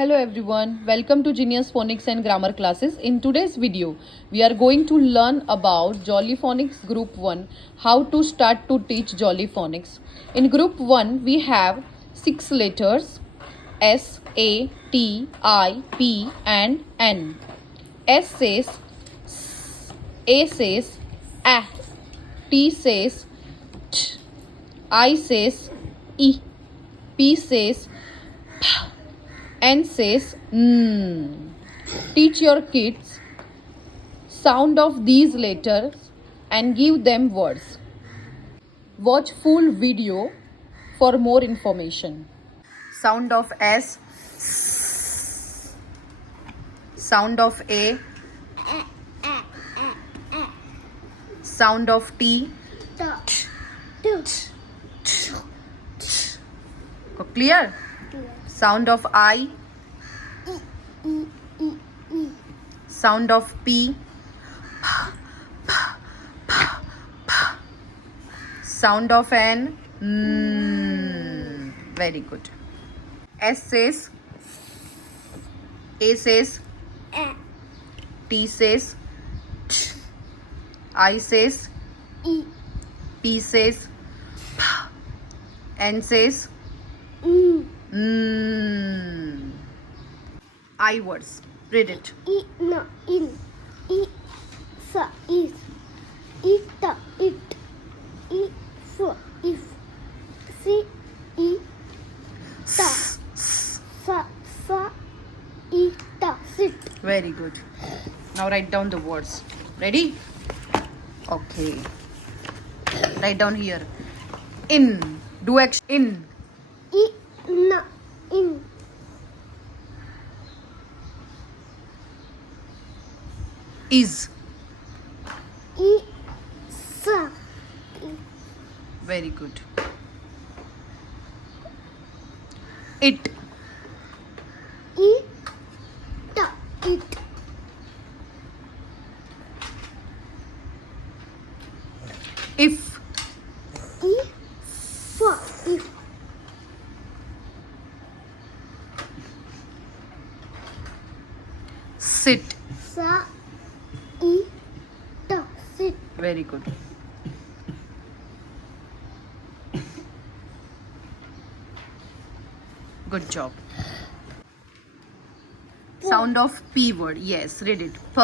Hello everyone, welcome to Genius Phonics and Grammar classes. In today's video, we are going to learn about Jolly Phonics Group 1, how to start to teach Jolly Phonics. In Group 1, we have 6 letters S, A, T, I, P and N. S says S, A says A, T says T, I says E, P says P, N says N. Teach your kids sound of these letters and give them words. Watch full video for more information. Sound of S. Sound of A. Sound of T. Clear? Sound of I. Sound of P. Sound of N. Very good. S says, A says, T says, I says, P says, N says, I words. Read it. In, is, it, if, si, sit. Very good. Now write down the words. Ready? Okay. Write down here. In. Do action. In. In. Is. Is. Very good. It. It. If. If. Sit. Sit. Very good. Good job. Sound of P word. Yes, read it. P.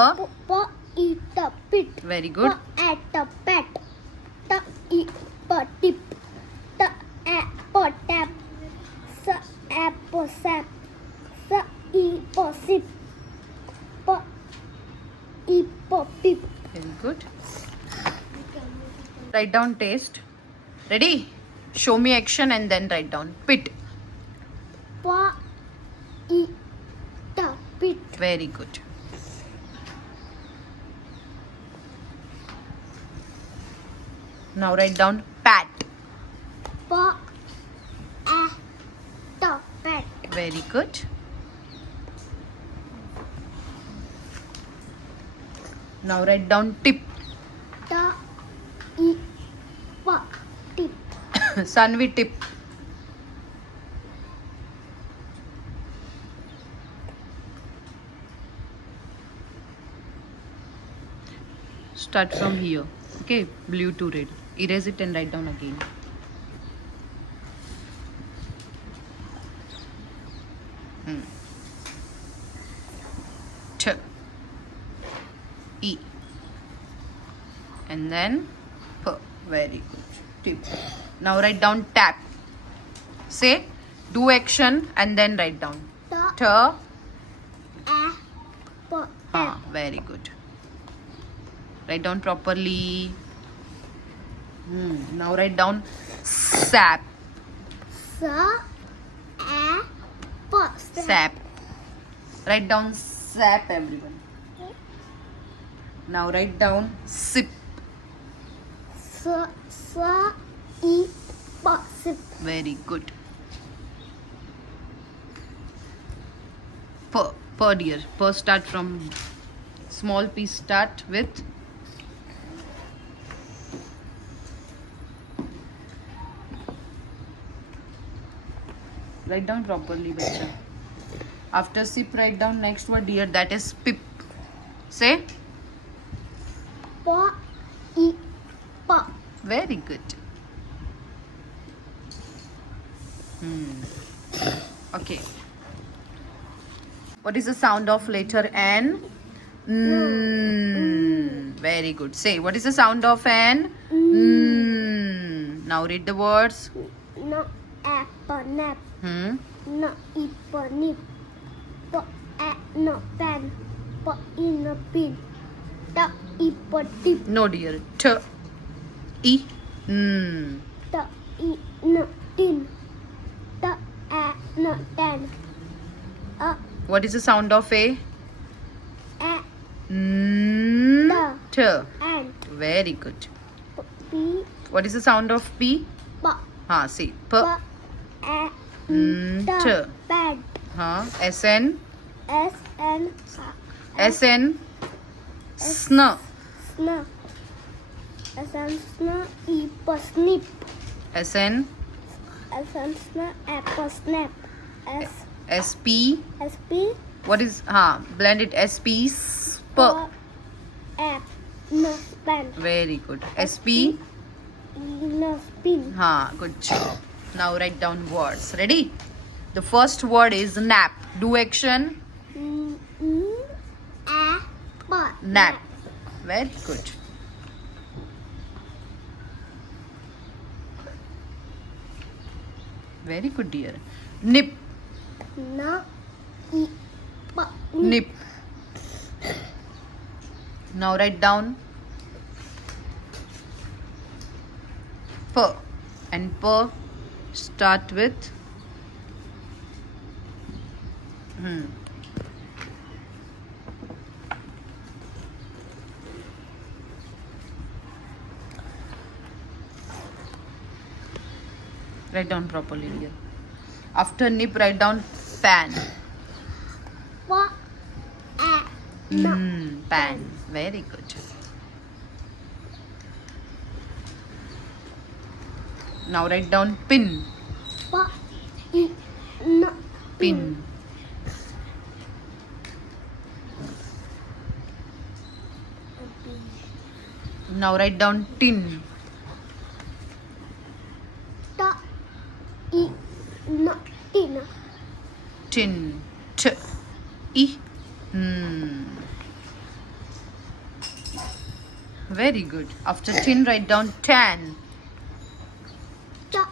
Eat a pit. Very good. At a pet. Eat a tip. A tap. A sap. E sip. E pip. Very good. Write down taste. Ready? Show me action and then write down. Pit. Eat a pit. Very good. Now write down pat. Pet. Very good. Now write down tip. Tip. Sanvi tip. Start from here. Okay, blue to red. Erase it and write down again. T. E. And then P. Very good. Tip. Now write down tap. Say, do action and then write down. T. Very good. Write down properly. Now write down sap. Sap. Write down sap, everyone. Now write down sip. Sip. Very good. Per dear. Per start from small piece. Start with write down properly, bacha. After sip, write down next word, dear. That is pip. Say. Pa, I, pa. Very good. Okay. What is the sound of letter N? Very good. Say, what is the sound of N? Now read the words. No, apple, nap. No, ipple, nip. Pa, no, pen. Pa, in a pin. Ta, ipple, tip. No, dear. T, I, n. Ta, I, no, tin. Ta, no, ten. What is the sound of A? N, T. and Very good. P, What is the sound of P? pa. See. P. Pa, T. pad. S, N. S, N, S, N. Sn. sna. S, N, sna, ipple, snip. S, N. S, N, sna, apple, snap. S, S, P. S, P, What is, blend it. S, P. Sp. app, no, span. Very good. S, P. No, spin. Good job. Now write down words. Ready? The first word is nap. Do action. Apple. Nap. Very good. Very good, dear. Nip. No, ipple. Nip. Now write down P. And P start with Write down properly, dear. After nip, write down pan. Pa, no, Pan. Very good. Now write down pin. pa, I, no, Pin. Now write down tin. Ta, I, no, tin. Tin. T. I. Very good. After tin, write down tan. Ta,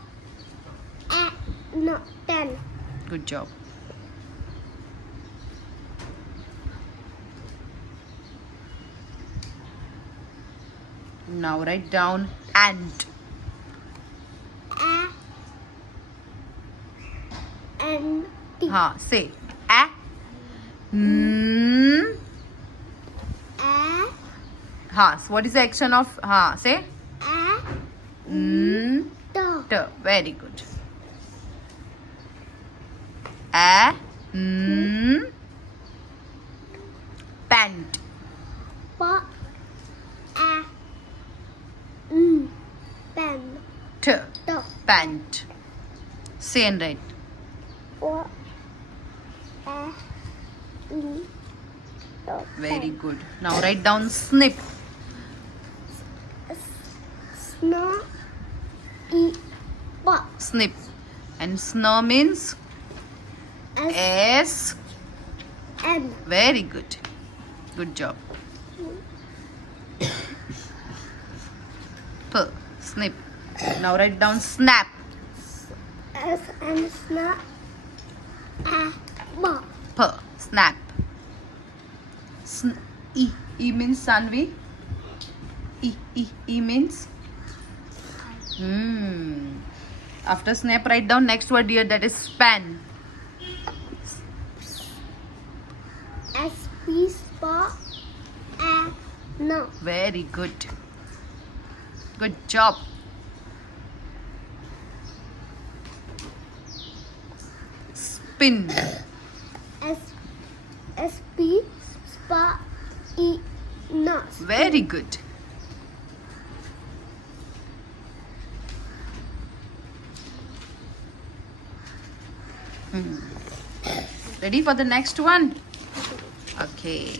no, ten. Good job. Now write down ant. N, T. Say a. So what is the action of say t. Very good. A pant. Pa, pen. T. Ta, Pant. Say and write. pa, ta, Very good. Now write down snip. Sna, I, pa. Snip. And snow means S, S. N. Very good. Good job. P. Snip. Now write down snap. S, N, sna, pa. P. Snap. E. E means Sanvi. E means. After snap, write down next word, dear. That is span. S, P, spa, no. Very good. Good job. Spin. S, S, P, spa, I, no. Very good. Ready for the next one? Okay.